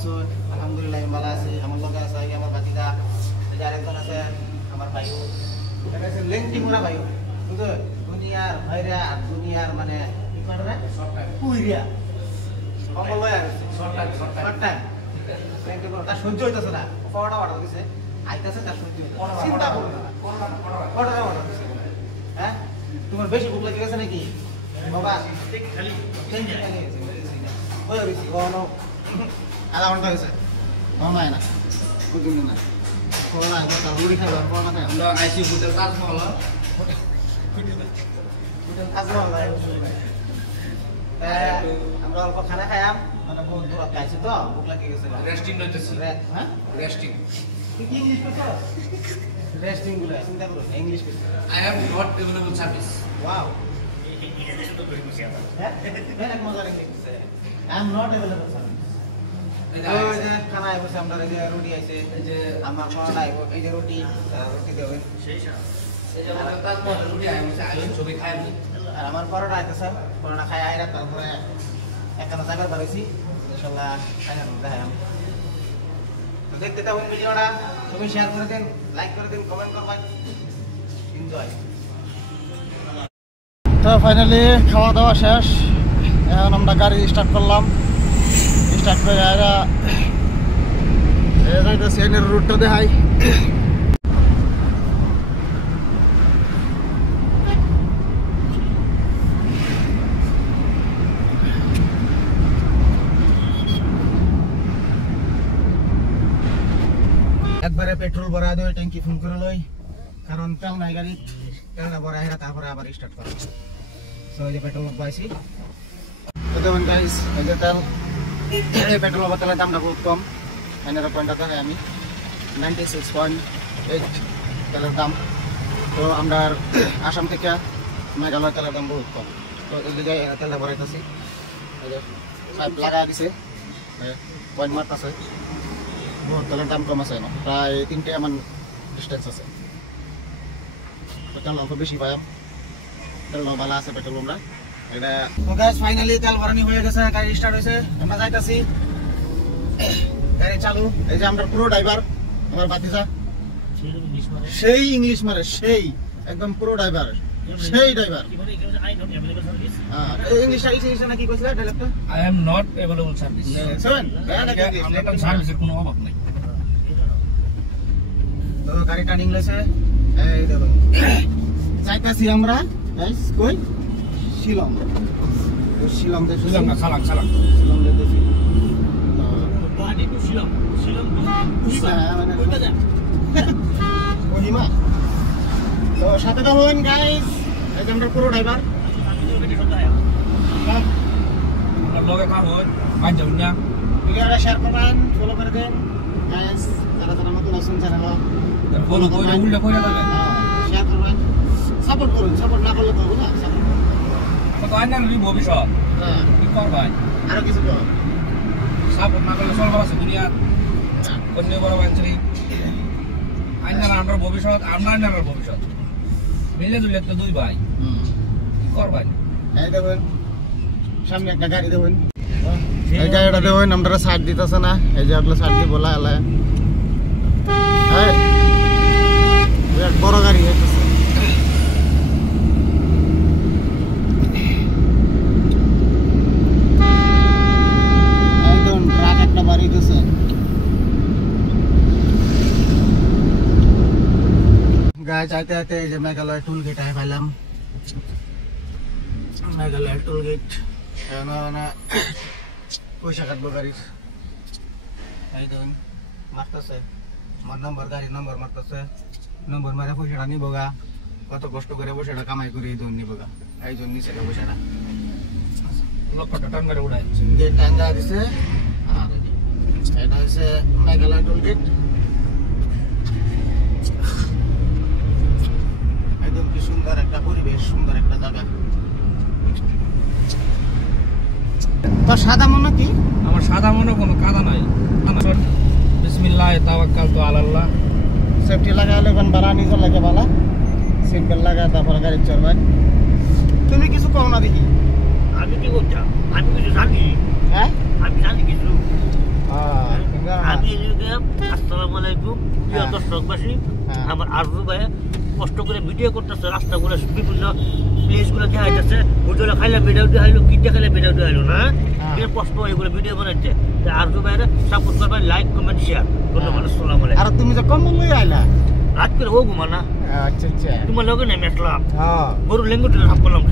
আছো? আলহামদুলিল্লাহ আমি ভালো আছি। আমার লগে আছে আমার বাতিদা, আরেকজন আছে আমার ভাইও, এটা আছে লেংটি মোরা ভাইও, বুঝছো? দুনিয়ার ভাইরা আর দুনিয়ার মানে কি করে রে কুইরিয়া কমল আর শর্ট টাইম লেংটি মোরা তার সহ্য হইতাছে না, পাওয়াটা অর্ডার দিছে আইতাছে তার সহ্য হইতাছে, চিন্তা করো না অর্ডার দিছে। হ্যাঁ তোমার বেশি ভুক লেগে গেছে নাকি বাবা? খালি ওই হইছে কোনো আধা ঘন্টা হয়েছে নাই না বুঝুন না কোলা তার মুড়ি খাইবা কোলা না আমরা আইসি হোটেল তাজমহল আমরা অল্প খানা খাইয়াম মানে বহুত দূর খাইছি তো ভুক লাগে গেছে রেস্টিং হইতেছে। হ্যাঁ রেস্টিং তুই কি ইংলিশ করছ? রেস্টিং গুলো চিন্তা করো ইংলিশ করছ। I am not available service. Wow হ্যাঁ এক মজার English I am not available sir। ওই যে খানা আইবছে আমরা এই যে রুটি আইছে এই যে আমার খানা আইবো এই যে রুটি দেবেন সেই যে আমরা তাজমহল রুটি আইছে আইন ছবি খাই আমি আর আমার পরোটা আইছে স্যার পরোটা খাই আইরা তারপরে একখানা জায়গা বাড়াইছি ইনশাআল্লাহ খাইয়া দেখাম। তো দেখতে থাকুন ভিডিওটা, সবাই শেয়ার করে দেন, লাইক করে দেন, কমেন্ট করবেন, এনজয়। তো ফাইনালি খাওয়া দাওয়া শেষ, এখন আমরা গাড়ি স্টার্ট করলাম। স্টার্ট করে যাইতেছি রুটটা দেখাই। একবারে পেট্রোল ভরা দেয়, ট্যাঙ্কি ফুল করে লই, কারণ তেল নাই গাড়ি, তেলটা ভরা হেরা তারপরে আবার স্টার্ট করে। সো এই যে পেট্রোল পাইছি, তো দেখুন গাইস এই যে তেল, এই পেট্রোল তেলের দামটা খুব কম। এনারা পয়েন্টটা দেখে আমি 96.8 তেলের দাম। তো আমরা আসাম থেকে মেঘালয় তেলের দাম বহুত কম। তো এই জায়গায় তেলটা ভরাইতেছি, এই যে পাইপ লাগাই দিছে, পয়েন্ট মারতেছে, বহুত তেলের দাম কম আছে, প্রায় 3টে এমন ডিস্টেন্স আছে। তেল অল্প বেশি পাই, তেল ভালো আছে পেট্রোল আমরা এটা। তো গাইস ফাইনালি তেল ভরানি হয়ে গেছে, গাড়ি স্টার্ট হয়েছে, আমরা যাইতাছি, গাড়ি চালু। এই যে আমরা পুরো ড্রাইভার আমার বাতিজা, সেই ইংলিশ মারে, সেই একদম পুরো ড্রাইভার, সেই ড্রাইভার। ইংলিশটা না কি কইছিল director? I am not available service. শুনুন আপনার সার্ভিসের কোনো অভাব নাই। তো গাড়ি টার্নিং লইছে, এই দেখুন যাইতাছি আমরা গাইস কই শিলং। তো শিলং থেকে বুঝলাম না, সালাম শিলং যেতেছি। ওহিমা তো সাথে থাকুন গাইস, এই যে আমরা পুরো ড্রাইভার। আপনার লগে কাম হয় আই যাবেন না, ভিডিওটা শেয়ার করবেন, ফলো করে দেন গাইস, যারা যারা নতুন আছেন চ্যানেলে ফলো করে উল্টা করে দেবেন, শেয়ার করবেন, সাপোর্ট করুন। সাপোর্ট না করলে তো হবে না, সাপোর্ট করুন। তো আইনার ভবিষ্যৎ হ্যাঁ কি করবাই, আরো কিছু করুন, সাপোর্ট না করলে চলবার আছে দুনিয়া অন্য বড় বাঞ্চরি। আইনার আমরা ভবিষ্যৎ, আমরা আইনার ভবিষ্যৎ মিলে জুলে তো দুই ভাই কি করবাই। এই দেখুন সামনে একটা গাড়ি দেখুন, এই গাড়িটা দেখুন আমরা সাইড দিতেছে না, এই যে আপনার সাইড দিয়ে বলা এলায় বিরাট বড় গাড়ি হইতেছে। একদম ট্রাক একটা বাড়ি দিতেছে। গায়ে যাইতে যাইতে এই যে মেঘালয় টুল গেট আই পাইলাম, মেঘালয় টুল গেট। পয়সা কাটবো গাড়ির, এই দেখুন মারতেছে আমার নম্বর, গাড়ির নম্বর মারতেছে, নম্বর মারে পয়সাটা নিব গা, কত কষ্ট করে পয়সাটা কামাই করে এই ধরুন নিব গা, এই জন্য নিচে পয়সাটা লক্ষ্যটা টান করে উড়াই গেট টাঙ্গা দিছে। আর এটা হচ্ছে মেঘালয় টুল গেট, একদম কি সুন্দর একটা পরিবেশ, সুন্দর একটা জায়গা। তো সাদা মনে কি আমার সাদা মনে কোনো কাদা নাই। বিসমিল্লাহ তাওয়াক্কালতু আলাল্লাহ। সেফটি লাগালে এখন বাড়া নিজের লাগে বালা, সিট বেল্ট লাগা তারপরে গাড়ি চলবেন। তুমি কিছু কও না দেখি। আমি কি করতাম? আমি কিছু জানি, হ্যাঁ আমি জানি কিছু। আলাইকুম প্রিয় হ্যাঁ। দর্শকবাসী হ্যাঁ। আমার আরজু ভাই কষ্ট করে ভিডিও করতেছে রাস্তাগুলো বিভিন্ন প্লেসগুলো দেখাইতেছে হোটেলে খাইলে ভিডিও দেখাইলো কিনতে খাইলে ভিডিও দেখাইলো না হ্যাঁ। এর কষ্ট এগুলো ভিডিও বানাইছে তাই আরজু ভাইয়ের সাপোর্ট করবেন লাইক কমেন্ট শেয়ার ধন্যবাদ আসসালামু আলাইকুম আর তুমি যে কম্বল লই আইলা রাত করে ও ঘুমানা আচ্ছা আচ্ছা তোমার লগে নেমে আসলাম হ্যাঁ গরু লেঙ্গুটিতে সাপ করলাম